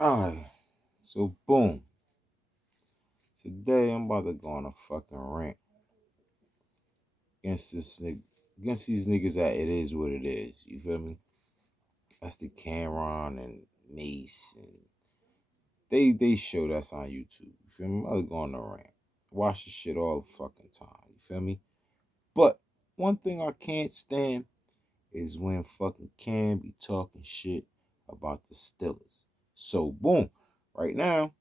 Alright, so boom. Today I'm about to go on a fucking rant against this nigga, against these niggas that it is what it is. You feel me? That's the Cameron and Mace and they show that's on YouTube. You feel me? I'm about to go on a rant. Watch this shit all the fucking time. You feel me? But one thing I can't stand is when fucking Cam be talking shit about the Steelers. So boom, right now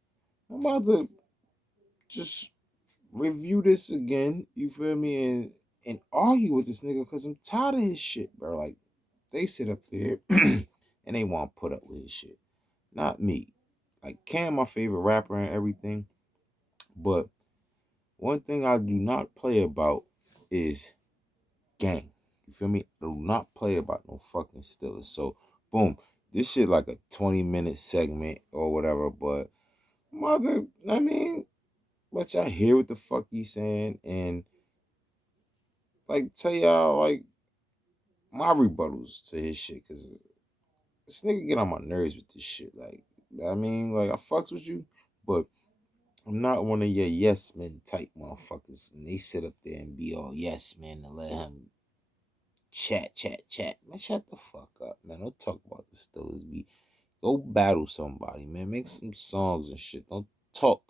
I'm about to just review this again, you feel me, and argue with this nigga because I'm tired of his shit, bro. Like, they sit up there and they want to put up with his shit. Not me. Like, Cam, my favorite rapper and everything, but one thing I do not play about is gang. You feel me? I do not play about no fucking Steelers. So, boom. This shit like a 20-minute segment or whatever, but I mean, let y'all hear what the fuck he's saying and like tell y'all like my rebuttals to his shit, cause this nigga get on my nerves with this shit. Like, I mean, like I fucks with you, but I'm not one of your yes men type motherfuckers. And they sit up there and be all yes men and let him chat. Man, shut the fuck up, man. Don't talk about the Steelers. Go battle somebody, man. Make some songs and shit. Talk.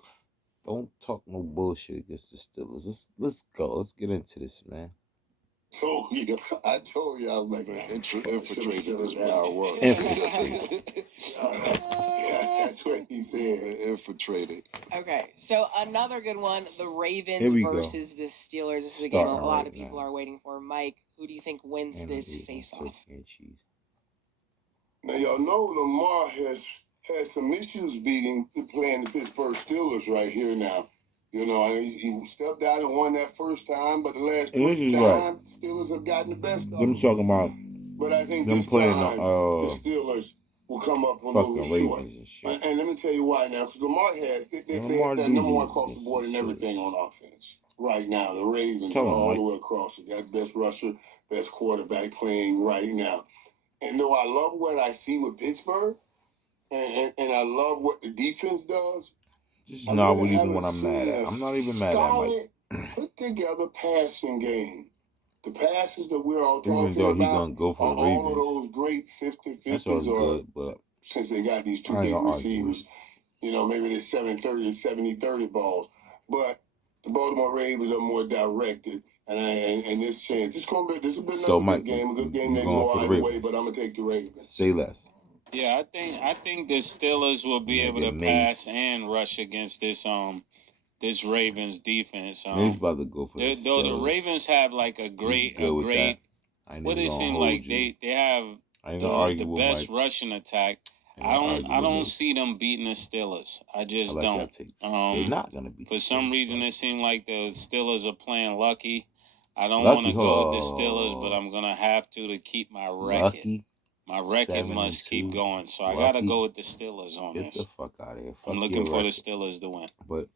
Don't talk no bullshit against the Steelers. Let's go. Let's get into this, man. Oh, yeah. I told you I was like, infiltrated this power. Infiltrated. Yeah, that's what he said. Infiltrated. Okay, so another good one, the Ravens Here we go. versus the Steelers. This is a game a Starting lot right of people now. are waiting for. Mike, who do you think wins And I'm this eating face-off? turkey and cheese. Now, y'all know Lamar has had some issues playing the Pittsburgh Steelers right here now. You know, he stepped out and won that first time, but the last And this three is times, Steelers have gotten the best of them them. talking about But I think them this playing time, the Steelers will come up a little fucking short. Ravens and shit. And let me tell you why now, because Lamar has, they're number one across the board in everything on offense. Right now, the Ravens are all the way across. They got best rusher, best quarterback playing right now. And though I love what I see with Pittsburgh, and I love what the defense does, this is not even what I'm mad at. I'm not even mad at Mike. Put together passing game. The passes that we're all Even talking though he about gonna go for are the all of Ravens. those great 50-50s, That's all good, but since they got these two I ain't big gonna argue receivers, you know, maybe they're 730, 70-30 balls. But the Baltimore Ravens are more directed. And this chance, this will be another Mike, good game. A good game you that can going go for the either way, Ravens? but I'm gonna take the Ravens. Say less. Yeah, I think the Steelers will be able to Mace. pass and rush against this Ravens defense. Mace about to go for the Though the Steelers. Ravens have like a great what they seem like they have the best rushing attack. I don't see them beating the Steelers. I just don't. They're not gonna beat. For some reason, it seems like the Steelers are playing lucky. I don't want to go with the Steelers, but I'm gonna have to keep my record. Lucky. My record must keep going, so I gotta go with the Steelers on Get this. the fuck out of here. I'm looking for the Steelers to win. But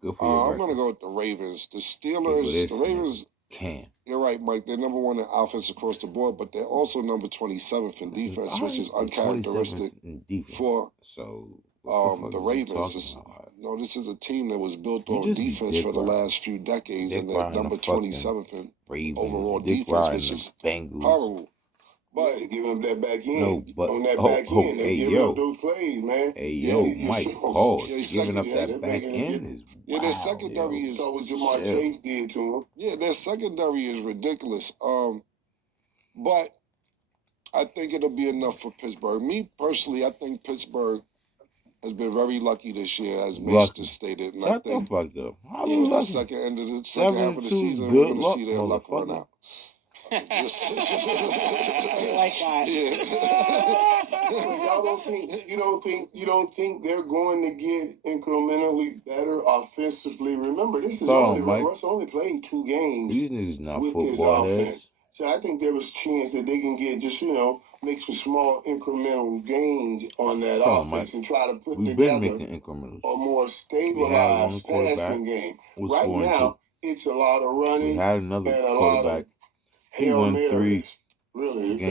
good for your I'm gonna go with the Ravens. The Ravens can. You're right, Mike. They're number one in offense across the board, but they're also number 27th in defense, which is uncharacteristic for the Ravens. This is a team that was built on defense for the last few decades, and they're number 27th in overall defense, which is horrible. But they're giving up that back end. On that back end, they're giving up those plays, man. Mike, giving up that back end is wow, their secondary is what Jamar Chase did to them. Yeah, their secondary is ridiculous. But I think it'll be enough for Pittsburgh. Me personally, I think Pittsburgh has been very lucky this year, as Mace just stated. And I think it's the second half of the season, we're going to see their luck run out. I like that. Yeah. You don't think they're going to get incrementally better offensively? Remember, this is Russ only played 2 games with this offense. So I think there was a chance that they can get make some small incremental gains on that offense and try to put together a more stabilized passing game. Right now, it's a lot of running and a lot of Hail Marys. Really?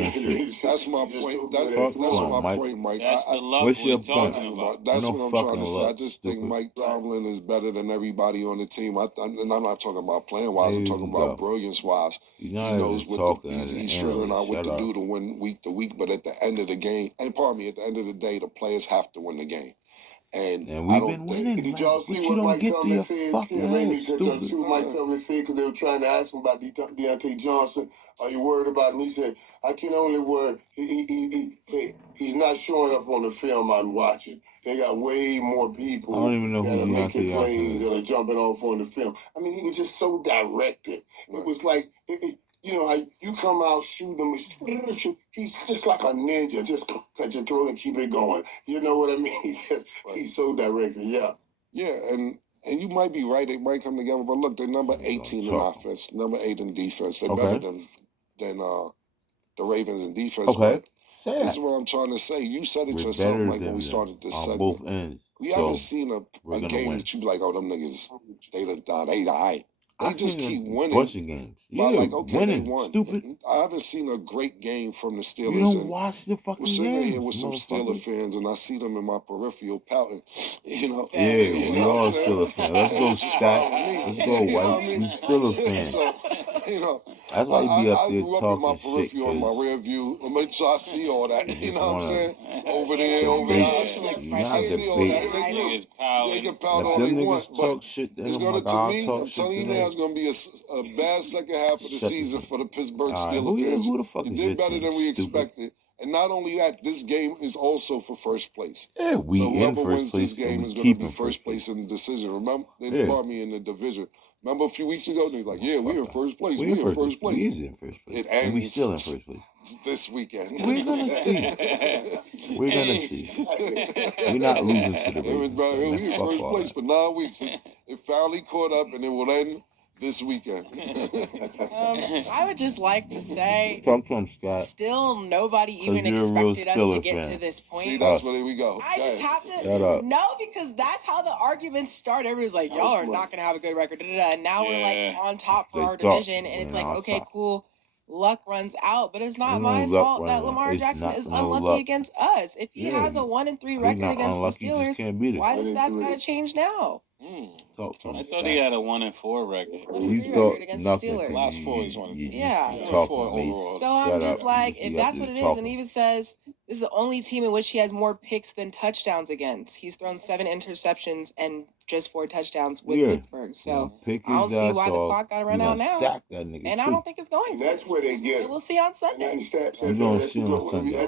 That's my point. That's my point, Mike. That's the luck we're talking about. That's what I'm trying to say. I just think Mike Tomlin is better than everybody on the team. And I'm not talking about playing wise. I'm talking about brilliance wise. He knows what he's figuring out what to do to win week to week. But at the end of the game, and pardon me, at the end of the day, the players have to win the game. And we've been winning. Did y'all see what Mike Tomlin said? Mike Tomlin said, because they were trying to ask him about Deontay Johnson. Are you worried about him? He said, I can only worry. He's not showing up on the film I'm watching. They got way more people that are making plays that are jumping off on the film. I mean, he was just so directed. It was like... You know, how you come out shooting him, he's just like a ninja, just cut your throat and keep it going. You know what I mean? He's so directed, yeah. Yeah, and you might be right, they might come together, but look, they're number 18 in offense, number 8 in defense. They're better than the Ravens in defense. Okay. But this is what I'm trying to say. You said it yourself, Mike, when we started this segment. Both ends. We haven't seen a game that you be like, oh, them niggas, they all right. They just keep winning. Bunch of games. Yeah, like, okay, winning. They won. Stupid. I haven't seen a great game from the Steelers. You don't watch the fucking games. We're sitting here with some Steelers fans, and I see them in my peripheral pouting. You know. Yeah, we all Steelers fans. Let's go, Scott. Let's go, White. We Steelers fans. So, you know, that's why you be up I there grew up in my peripheral, in my rear view, so I see all that. You know what I'm saying? Over there, I see all that. They can pout all they want, but it's gonna, to me, I'm telling you now, it's gonna be a bad second half of the season for the Pittsburgh Steelers fans. They did better than we expected. And not only that, this game is also for first place. Yeah, so whoever wins this game is going to be first place in the decision. Remember, they brought me in the division. Remember a few weeks ago, they was like, "Yeah, we're in first place. We're in first place. We're in first place. It ends we still in first place this weekend. We're gonna see. We're gonna see. We're not losing to the Ravens. We're in first place for 9 weeks. It finally caught up, and it will end this weekend. I would just like to say, Scott. Still, nobody even expected us to get to this point. See, that's where we go. I just have to because that's how the arguments start. Everybody's like, "Y'all are not gonna have a good record," and now we're like on top for our division, and it's like, okay, cool. Luck runs out, but it's not my fault that Lamar Jackson is unlucky against us. If he has a 1-3 record against the Steelers, why does that gotta change now? I thought he had a 1-4 record. He's record against the Steelers. Last 4 he's won. Yeah. 4 overall. So I'm just like, if that's what it is, and he even says this is the only team in which he has more picks than touchdowns against. He's thrown 7 interceptions and just 4 touchdowns with Pittsburgh. So I don't see why the clock got to run out now. And I don't think it's going to. That's where they get it. We'll see on Sunday. That's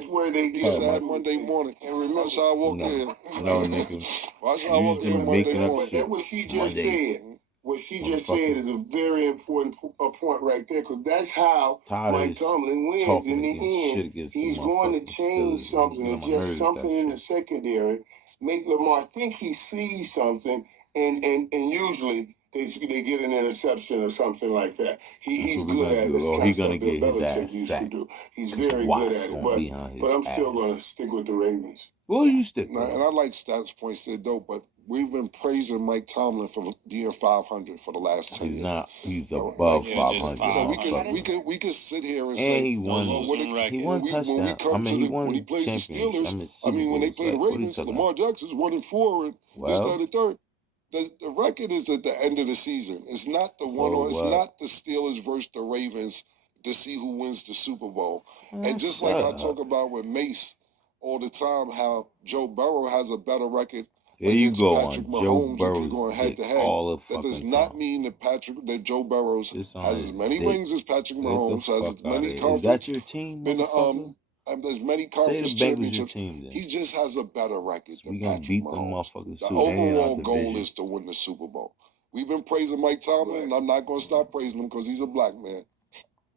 where they get sad Monday morning. And remember, that's how I walk in. No, nigga. Watch how I walk in Monday morning. That's what she just said. What she just said is a very important point right there, because that's how Mike Tomlin wins in the end. He's going to change something, adjust something in the secondary, make Lamar think he sees something, and usually they get an interception or something like that. He's good at it. He's going to get his ass sacked. He's very good at it, but I'm still going to stick with the Ravens. Well, you stick. And I like stats points. They're dope, but we've been praising Mike Tomlin for being 500 for the last 10 years. He's above 500. So we can sit here and say he won touchdown. When he plays the Steelers, when they play the Ravens, Lamar Jackson's 1-4 and this, that, and third. The record is at the end of the season. It's not the it's not the Steelers versus the Ravens to see who wins the Super Bowl. And just like I talk about with Mace all the time, how Joe Burrow has a better record against Patrick Mahomes if you're going head to head. That does not mean that Joe Burrow has as many rings as Patrick Mahomes, has as many conference. Is that your team? There's many conference championships. He just has a better record than Patrick Mahomes. The overall goal is to win the Super Bowl. We've been praising Mike Tomlin, and I'm not going to stop praising him because he's a black man,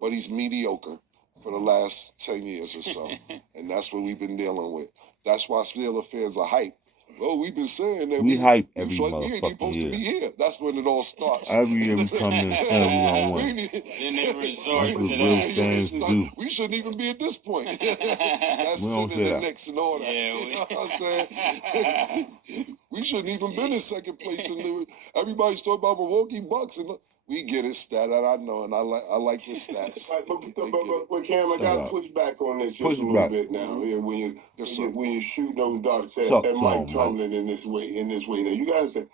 but he's mediocre for the last 10 years or so, and that's what we've been dealing with. That's why Steelers fans are hyped. Well, we've been saying that we hype every we ain't supposed to be here. That's when it all starts. Every year we come in and we don't win. Then they resort to that. We shouldn't even be at this point. That's sitting in the Knicks and all that. Yeah, you know what I'm saying? We shouldn't even been in second place. Everybody's talking about Milwaukee Bucks, and We get it, stat. I know, and I like the stats. But Cam, I got to push back on this just a little bit now. When you shoot those darts at Mike Tomlin in this way. Now you got to say,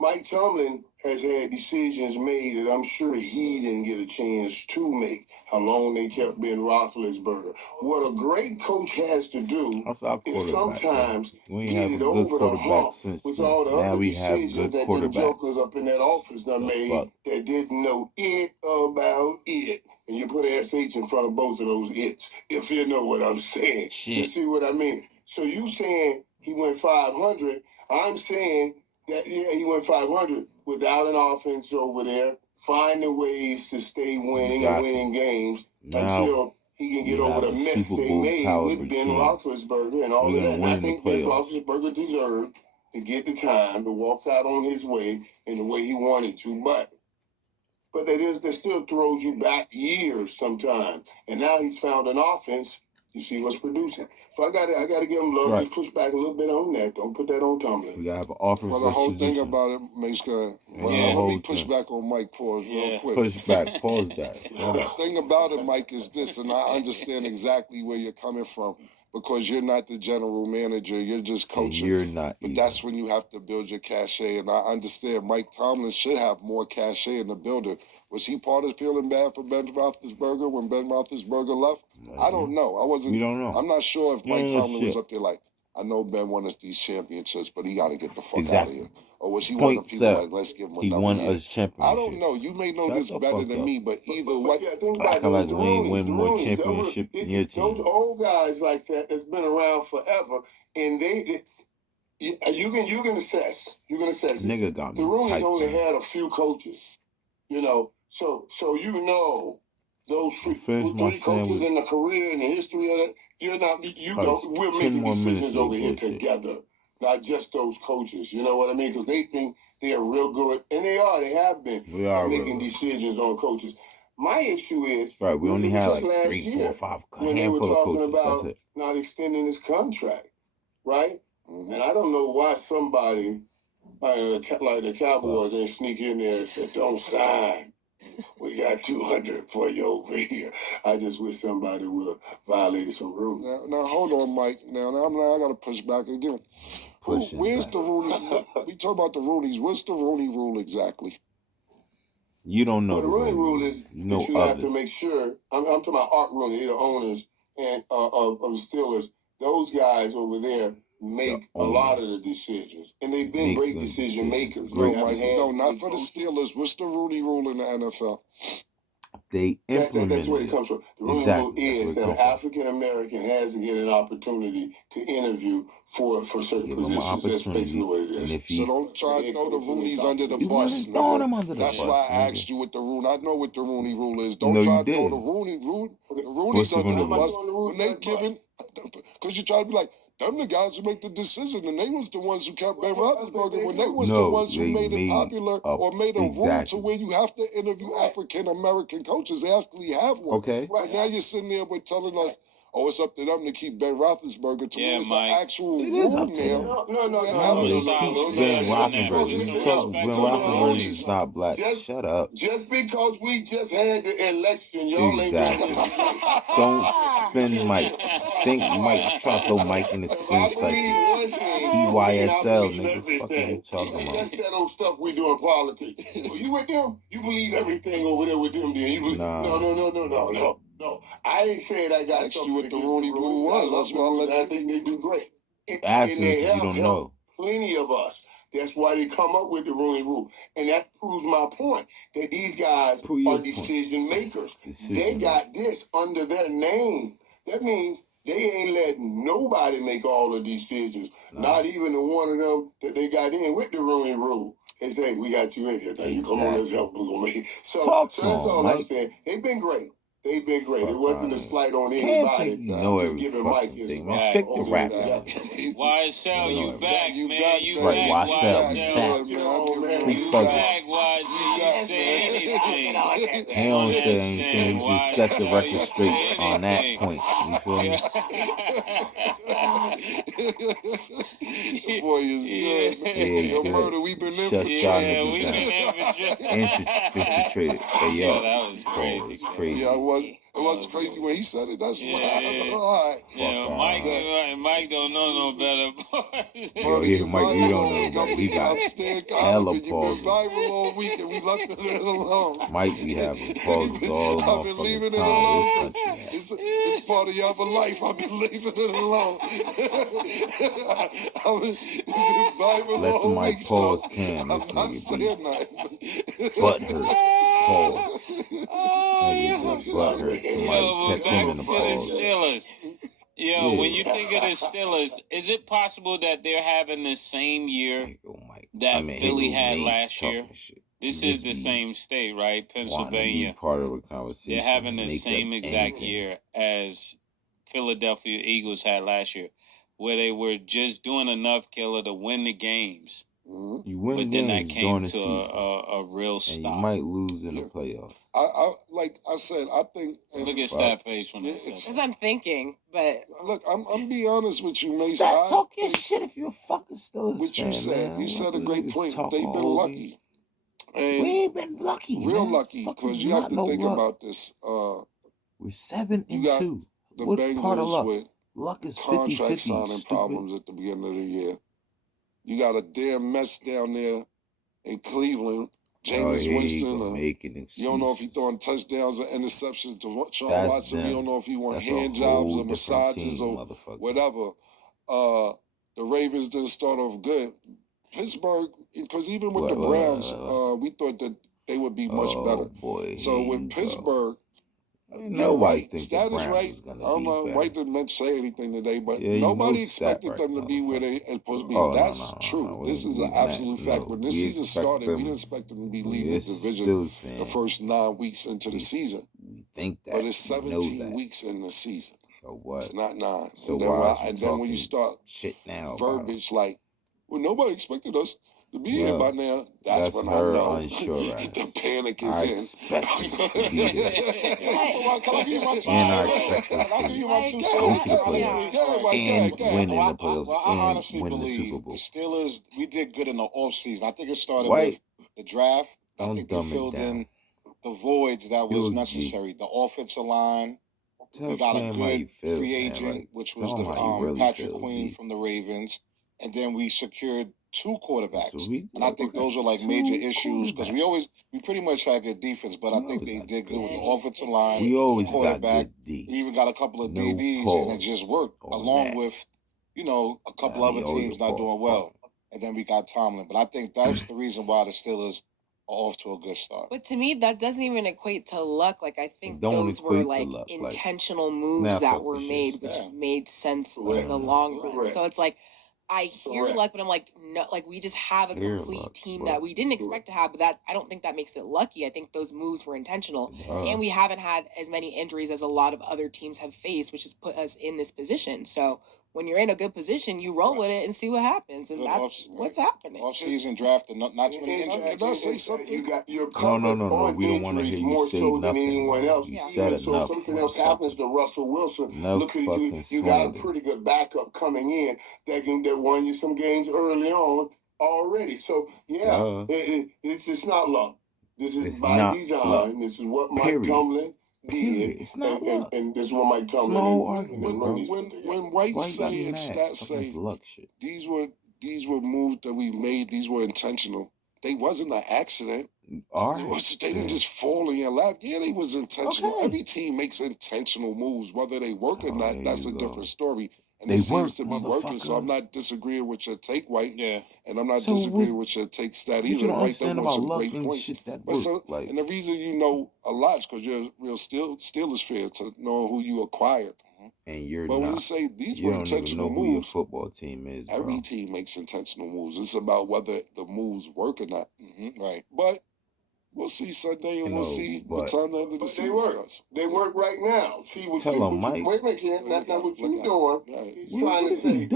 Mike Tomlin has had decisions made that I'm sure he didn't get a chance to make. How long they kept Ben Roethlisberger. What a great coach has to do is sometimes get it over the hump with all the other decisions that the jokers up in that office done made that didn't know it about it. And you put an SH in front of both of those it's, if you know what I'm saying. You see what I mean? So you saying he went 500, I'm saying that, he went 500 without an offense over there, finding ways to stay winning and winning games until he can get over the mess they made with Ben Roethlisberger and all of that. And I think Ben Roethlisberger deserved to get the time to walk out on his way in the way he wanted to. But that still throws you back years sometimes. And now he's found an offense. You see what's producing. So I gotta give him love. Just push back a little bit on that. Don't put that on Tomlin. We gotta have an offense. Well, the whole thing about it makes good. Let me push back on Mike. Pause real quick. Push back. Pause that. The thing about it, Mike, is this, and I understand exactly where you're coming from. Because you're not the general manager, you're just coaching. And you're not. But that's when you have to build your cachet. And I understand Mike Tomlin should have more cachet in the building. Was he part of feeling bad for Ben Roethlisberger when Ben Roethlisberger left? I don't know. I wasn't. We don't know. I'm not sure if Mike Tomlin was up there like, I know Ben won us these championships, but he got to get the fuck out of here. Or was he one of the people like, let's give him another He won us championship. I don't know. You may know this better than me, but either way. Think about those win more championship in your team. Those old guys like that's been around forever, and you can assess. You can assess. Nigga got me. The Rooney's tight, only man. had a few coaches, so you know those three coaches in the career and the history of it. We're making decisions over here together, not just those coaches. You know what I mean? Because they think they're real good, and they are. They have been making decisions on coaches. My issue is we only had like 3, 4, 5 when they were talking about not extending his contract, right? Mm-hmm. And I don't know why somebody like the Cowboys ain't sneak in there and said, "Don't sign. We got 200 for you over here." I just wish somebody would have violated some rules. Now hold on, Mike. Now I got to push back again. Where's the Rooney? We talk about the Roonies. What's the Rooney rule exactly? You don't know. Well, the Rooney rule is that you have to make sure. I'm talking about Art Rooney, the owners and of the Steelers. Those guys over there make a lot of the decisions, and they've been great decision makers. No, not for the Steelers. What's the Rooney rule in the NFL? They implement that's where it comes from. The Rooney rule is that an African American has to get an opportunity to interview for certain positions. That's basically what it is. So don't try to throw the Roonies under the bus. That's why I asked you what the rule. I know what the Rooney rule is. Don't try to throw the Roonies under the bus when they given. Because you try to be like, them the guys who make the decision, and they was the ones who kept Ben Roethlisberger when they was the ones who made it popular or made a rule to where you have to interview African-American coaches. They actually have one. Okay. But now you're sitting there with telling us, it's up to them to keep Ben Roethlisberger. To me, it's an actual rule now. No. Ben Roethlisberger is not black. Shut up. Just because we just had the election, y'all ain't Don't spin Mike. Think Mike try to throw Mike in the screen like EYSL, nigga. Fuck you talking about? That's that old stuff we do in politics. You with them? You believe everything over there with them? Then you believe? No. I ain't saying I got something what the Rooney rule was. That's why I think they do great. Ask them if you don't know. Plenty of us. That's why they come up with the Rooney rule. And that proves my point, that these guys are decision makers. They got this under their name. That means they ain't letting nobody make all the decisions. Not even the one of them that they got in with the Rooney rule. They say, we got you in here. Now you come on, let's help. We're going to make it. So that's all I'm saying. They've been great. They've been great. It wasn't a slight on anybody. Just giving Mike his stick the rap. YSL, you back, man. You back, YSL. You back, YSL. You say anything. He don't say anything. He just set the record straight on that point. You feel me? The boy is good. Yo, Murder, we've been in for we've been in for 50 traded. Hey, yo, that was crazy. It's crazy. Yeah, it was crazy when he said it. That's why. Mike don't know no better. Yo, Mike, you don't know better. He got hella pauses. You've been viral all week and we left it alone. Mike be having pauses all the I've been leaving it alone. It's part of your life. I've been leaving it alone. I've been viral let all somebody week. pause Cam. I'm not saying nothing. Butt hurt. Pause. Butt hurt. Somebody catch him in the pause. Steelers. Yo, when you think of the Steelers, is it possible that they're having the same year that Philly had last year? This is the same state, right? Pennsylvania. Part of a conversation. They're having the same exact year as Philadelphia Eagles had last year, where they were just doing enough, Killer, to win the games. You win but then that came to a real stop. You might lose in the playoffs. I like I said, I think. Look at that face when because I'm thinking, but look, I'm being honest with you, Mason. Stop talking shit if you're fucking still. What you said, you said a great point. They've been lucky. And we ain't been lucky, real lucky, because you have to think about this. We're 7-2. The Bengals with luck is contract 50-50, signing problems at the beginning of the year. You got a damn mess down there in Cleveland. Jameis Winston. You don't know if he's throwing touchdowns or interceptions to Sean Watson. You don't know if he want hand jobs or massages or whatever. The Ravens didn't start off good. Pittsburgh, because even with the Browns, we thought that they would be much better. So with Pittsburgh, nobody thinks that is right. I don't know. White didn't meant to say anything today, but nobody expected them to be where they supposed to be. That's true. This is an absolute fact. When this season started, we didn't expect them to be leading the division the first 9 weeks into the season. We think that, but it's 17 weeks in the season. So what? It's not 9. So and then when you start verbiage like, well, nobody expected us to be here by now. That's when I know the panic is in. Can I honestly believe the Steelers, we did good in the offseason. I think it started with the draft. I think they filled in the voids that was necessary. The offensive line. We got a good free agent, which was the Patrick Queen from the Ravens. And then we secured 2 quarterbacks. And I think those are like major issues because we pretty much had good defense, but I think they did good with the offensive line, quarterback. We even got a couple of DBs and it just worked along with, a couple other teams not doing well. And then we got Tomlin. But I think that's the reason why the Steelers are off to a good start. But to me, that doesn't even equate to luck. Like, I think those were like intentional moves that were made, which made sense in the long run. So it's like, I hear luck, but I'm like, no, like we just have a complete team that we didn't expect to have, but that I don't think that makes it lucky. I think those moves were intentional, and we haven't had as many injuries as a lot of other teams have faced, which has put us in this position. So when you're in a good position, you roll with it and see what happens, and that's what's happening. Off-season draft, and not too many injuries. Can I say something? You got your covered on we don't want to hear you more say so nothing. than anyone else. So if something else happens to Russell Wilson, look at you got a pretty good backup coming in that won you some games early on already. So it's just not luck. This is by design. This is what Mike Tomlin did, and this is what Mike Tomlin when White say and stats say these were moves that we made, these were intentional. They wasn't an accident. They didn't just fall in your lap. Yeah, they was intentional. Every team makes intentional moves, whether they work or not. That's a different story. And it seems to be working, so I'm not disagreeing with your take, White. Yeah. And I'm not disagreeing with your take, Stat, either. White, that was some great points. And the reason you know a lot is because you're a real Steelers fan to know who you acquired. And you're but when you say these were intentional moves, who your football team is, every team makes intentional moves. It's about whether the moves work or not. Right. But We'll see Sunday, and we'll see what time the end of the season starts. They work right now. See what Tell him, Mike. Wait a minute, Ken. That's not what you doing. He's trying to say we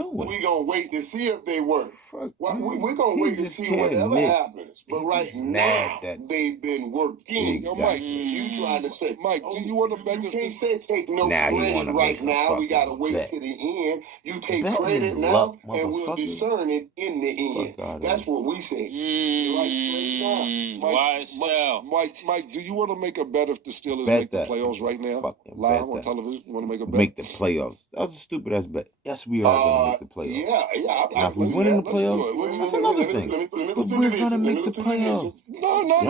gonna wait to see if they work. We're gonna wait to see whatever happens. But right now, they've been working. Yo, Mike, you trying to say, Mike, do you want to bet you if can't say take no credit right now. We gotta wait to the end. You take credit now, and we'll discern it in the end. That's what we say. Mike, do you want to make a bet if the Steelers make the playoffs right now? Live on television? You want to make a bet? Make the playoffs. That was a stupid ass bet. Yes, we are going to make the playoffs. Yeah. Now, if we win in the playoffs, that's another thing. But we're going to make the playoffs. No. We're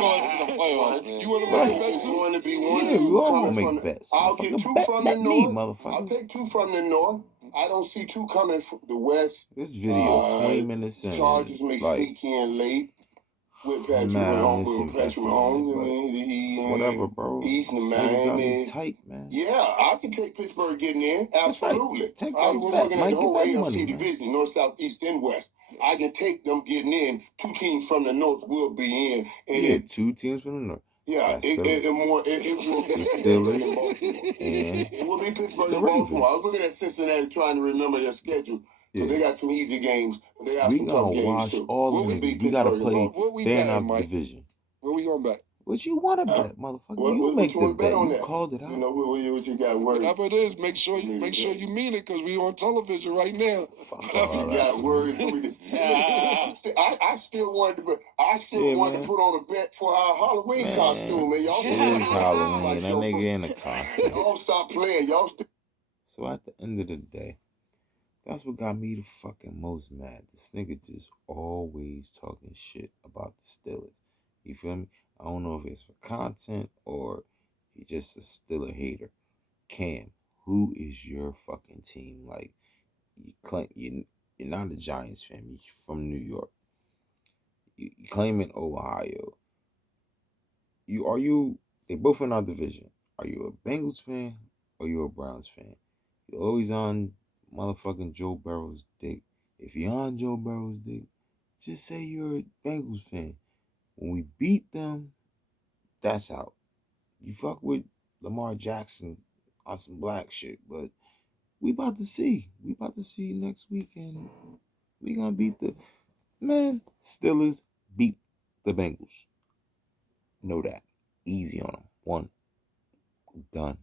going to the playoffs, man. You want to make a bet too? Yeah, we all going to make bets. I'll get two from the north. I'll take two from the north. I don't see two coming from the west. This video 20 minutes in. Chargers may sneak in late with Patrick Mahomes. Whatever, bro. East and Miami. Tight, man. Yeah, I can take Pittsburgh getting in. Absolutely. Right. I'm looking at the whole AFC division, north, south, east, and west. I can take them getting in. Two teams from the north will be in. And two teams from the north. Yeah, it will be Pittsburgh and Baltimore. I was looking at Cincinnati trying to remember their schedule. Yeah. They got some easy games, but they got some tough games too. We gotta play. They're in our division. Where we going back? What you want to bet, motherfucker? You make the bet. You called it out. You know what you got worried. Whatever it is, make sure you mean it, because we on television right now. You got worried. I still wanted to. Wanted to put on a bet for our Halloween costume, man. Y'all it is Halloween. That nigga in a costume. Y'all stop playing. So at the end of the day, that's what got me the fucking most mad. This nigga just always talking shit about the Steelers. You feel me? I don't know if it's for content or he just a Steeler hater. Cam, who is your fucking team? Like, you claim you're not a Giants fan. You're from New York. You claiming Ohio. They both in our division. Are you a Bengals fan or you a Browns fan? You're always on motherfucking Joe Burrow's dick. If you're on Joe Burrow's dick, just say you're a Bengals fan. When we beat them, that's out. You fuck with Lamar Jackson on some black shit, but we about to see. We about to see next weekend. We gonna beat the Steelers beat the Bengals. Know that. Easy on them. One. Done.